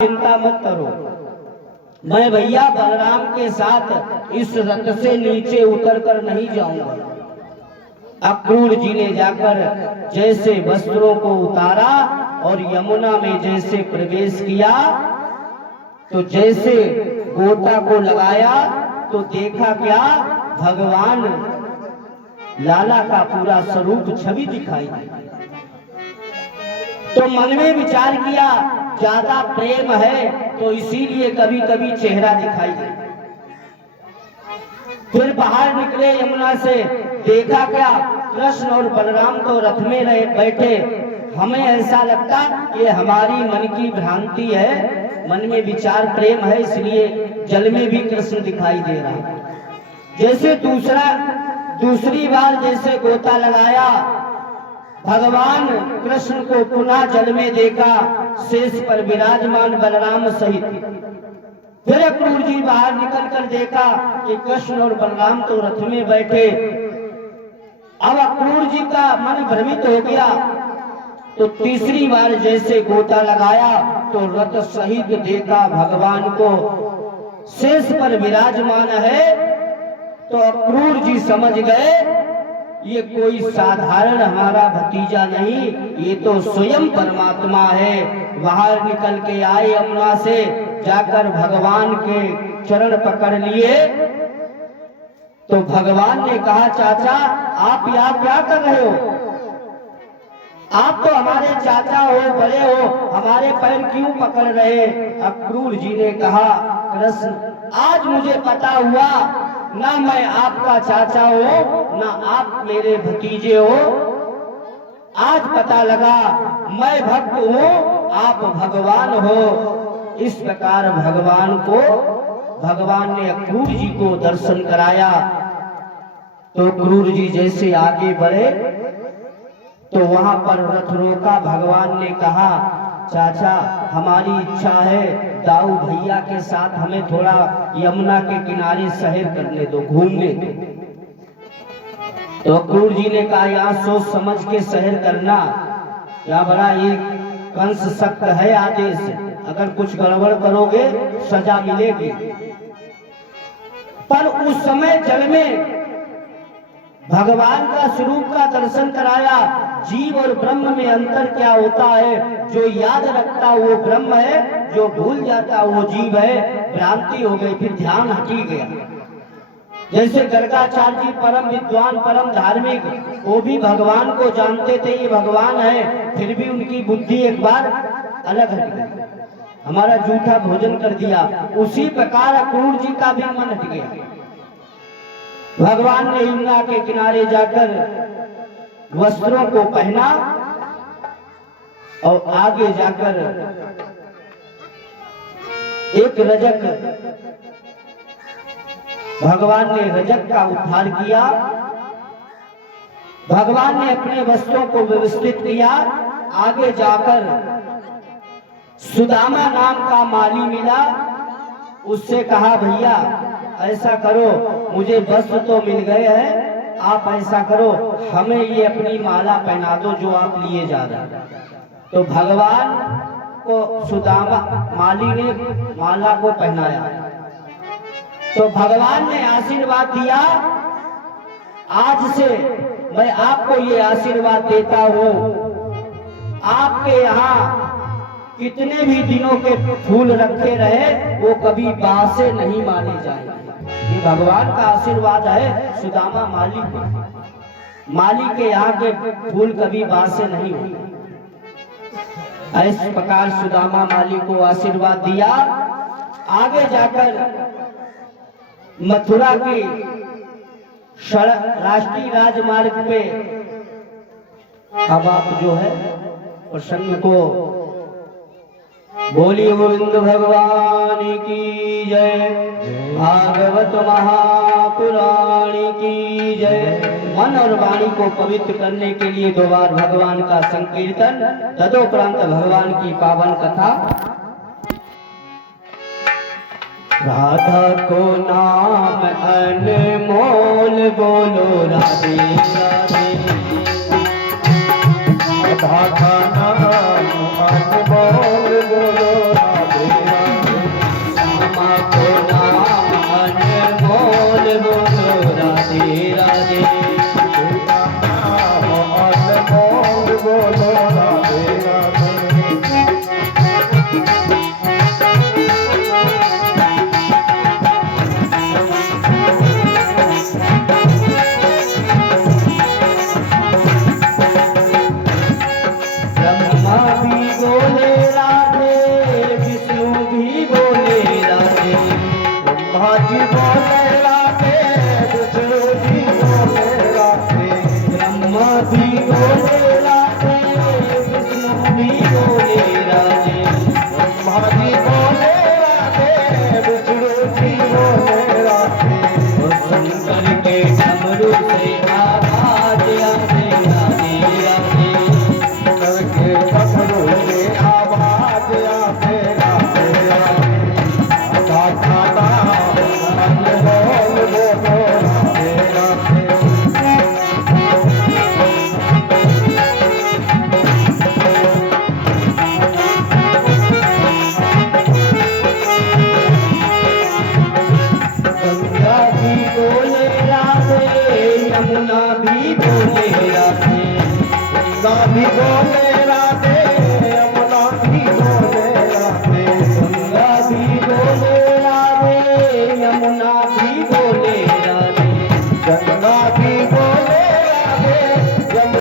चिंता मत करो, मैं भैया बलराम के साथ इस रथ से नीचे उतर कर नहीं जाऊंगा। अक्रूर जी ने जाकर जैसे वस्त्रों को उतारा और यमुना में जैसे प्रवेश किया तो जैसे गोता को लगाया तो देखा क्या, भगवान लाला का पूरा स्वरूप छवि दिखाई दी। तो मन में विचार किया ज्यादा प्रेम है तो इसीलिए कभी कभी चेहरा दिखाई दे। फिर बाहर निकले यमुना से, देखा क्या, कृष्ण और बलराम तो रथ में रहे बैठे। हमें ऐसा लगता ये हमारी मन की भ्रांति है, मन में विचार प्रेम है इसलिए जल में भी कृष्ण दिखाई दे रहा है। जैसे दूसरी बार जैसे गोता लगाया, भगवान कृष्ण को पुनः जल में देखा, शेष पर विराजमान बलराम सहित। फिर अक्रूर जी बाहर निकलकर देखा कि कृष्ण और बलराम तो रथ में बैठे। अब अक्रूर जी का मन भ्रमित हो गया, तो तीसरी बार जैसे गोता लगाया तो रथ सहित देखा भगवान को शेष पर विराजमान है। तो अक्रूर जी समझ गए ये कोई साधारण हमारा भतीजा नहीं, ये तो स्वयं परमात्मा है। बाहर निकल के आए यमुना से, जाकर भगवान के चरण पकड़ लिए। तो भगवान ने कहा, चाचा आप यहाँ क्या कर रहे हो? आप तो हमारे चाचा हो, बड़े हो, हमारे पैर क्यों पकड़ रहे? अक्रूर जी ने कहा, कृष्ण आज मुझे पता हुआ ना मैं आपका चाचा हो ना आप मेरे भतीजे हो। आज पता लगा मैं भक्त हूँ, आप भगवान हो। इस प्रकार भगवान ने अक्रूर जी को दर्शन कराया। तो अक्रूर जी जैसे आगे बढ़े तो वहां पर रथ रोका। भगवान ने कहा, चाचा हमारी इच्छा है दाऊ भैया के साथ हमें थोड़ा यमुना के किनारे सैर करने दो, घूमने दो। तो अक्रूर जी ने कहा, यहाँ सोच समझ के सैर करना क्या बड़ा ये कंस सख्त है आदेश, अगर कुछ गड़बड़ करोगे सजा मिलेगी। पर उस समय जल में भगवान का स्वरूप का दर्शन कराया। जीव और ब्रह्म में अंतर क्या होता है? जो याद रखता वो ब्रह्म है, जो भूल जाता वो जीव है। भ्रांति हो गई, फिर ध्यान हटी गया। जैसे गर्गाचार्य जी परम विद्वान परम धार्मिक, वो भी भगवान को जानते थे ये भगवान है, फिर भी उनकी बुद्धि एक बार अलग हट गई, हमारा जूठा भोजन कर दिया। उसी प्रकार अक्रूर जी का भी मन हट गया। भगवान ने यमुना के किनारे जाकर वस्त्रों को पहना और आगे जाकर एक रजक, भगवान ने रजक का उद्धार किया। भगवान ने अपने वस्त्रों को व्यवस्थित किया। आगे जाकर सुदामा नाम का माली मिला, उससे कहा, भैया ऐसा करो, मुझे वस्त्र तो मिल गए हैं, आप ऐसा करो हमें ये अपनी माला पहना दो जो आप लिए जा रहे हैं। तो भगवान को सुदामा माली ने माला को पहनाया। तो भगवान ने आशीर्वाद दिया, आज से मैं आपको ये आशीर्वाद देता हूँ, आपके यहाँ कितने भी दिनों के फूल रखे रहे वो कभी बासे नहीं माने जाएंगे। ये भगवान का आशीर्वाद है सुदामा माली को। माली के यहाँ के फूल कभी बासे नहीं होंगे। इस प्रकार सुदामा माली को आशीर्वाद दिया। आगे जाकर मथुरा की राष्ट्रीय राजमार्ग पे अब आप जो है प्रसंग को बोलिए गोविंद भगवान की जय, भागवत महापुराण की जय। मन और वाणी को पवित्र करने के लिए 2 बार भगवान का संकीर्तन, तदोपरांत भगवान की पावन कथा। राधा को नाम अनमोल बोलो राधे राधे, राधा का नाम अनमोल बोलो राधे गंगा भी बोले राधे, यमुना भी बोले राधे, गंगा भी बोले